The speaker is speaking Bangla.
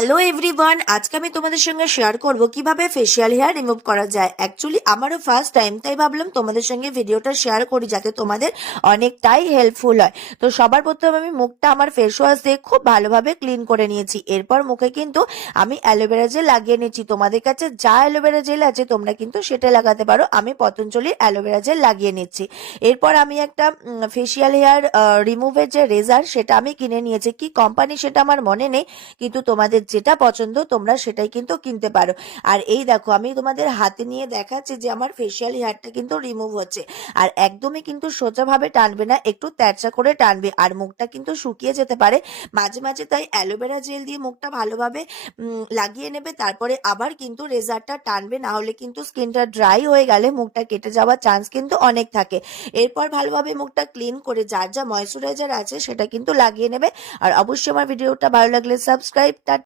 হ্যালো এভরিওয়ান, আজকে আমি তোমাদের সঙ্গে শেয়ার করব কিভাবে ফেসিয়াল হেয়ার রিমুভ করা যায়। অ্যাকচুয়ালি আমারও ফার্স্ট টাইম, তাই ভাবলাম তোমাদের সঙ্গে ভিডিওটা শেয়ার করি যাতে তোমাদের অনেকটাই হেল্পফুল হয়। তো সবার প্রথমে আমি মুখটা আমার ফেস ওয়াশ দিয়ে খুব ভালোভাবে ক্লিন করে নিয়েছি। এরপর মুখে কিন্তু আমি অ্যালোভেরা জেল লাগিয়ে নিচ্ছি। তোমাদের কাছে যা অ্যালোভেরা জেল আছে তোমরা কিন্তু সেটা লাগাতে পারো। আমি পতঞ্জলির অ্যালোভেরা জেল লাগিয়ে নিচ্ছি। এরপর আমি একটা ফেসিয়াল হেয়ার রিমুভের যে রেজার সেটা আমি কিনে নিয়েছি। কি কোম্পানি সেটা আমার মনে নেই, কিন্তু তোমাদের যেটা পছন্দ তোমরা সেটাই কিন্তু কিনতে পারো। আর এই দেখো, আমি তোমাদের হাতে নিয়ে দেখাচ্ছি যে আমার ফেসিয়াল হেয়ারটা কিন্তু রিমুভ হচ্ছে। আর একদমই কিন্তু সোজাভাবে টানবে না, একটু তেরচা করে টানবে। আর মুখটা কিন্তু শুকিয়ে যেতে পারে মাঝে মাঝে, তাই অ্যালোভেরা জেল দিয়ে মুখটা ভালোভাবে লাগিয়ে নেবে, তারপরে আবার কিন্তু রেজারটা টানবে, না হলে কিন্তু স্কিনটা ড্রাই হয়ে গেলে মুখটা কেটে যাওয়ার চান্স কিন্তু অনেক থাকে। এরপর ভালোভাবে মুখটা ক্লিন করে যার যা ময়শ্চারাইজার আছে সেটা কিন্তু লাগিয়ে নেবে। আর অবশ্যই আমার ভিডিওটা ভালো লাগলে সাবস্ক্রাইব।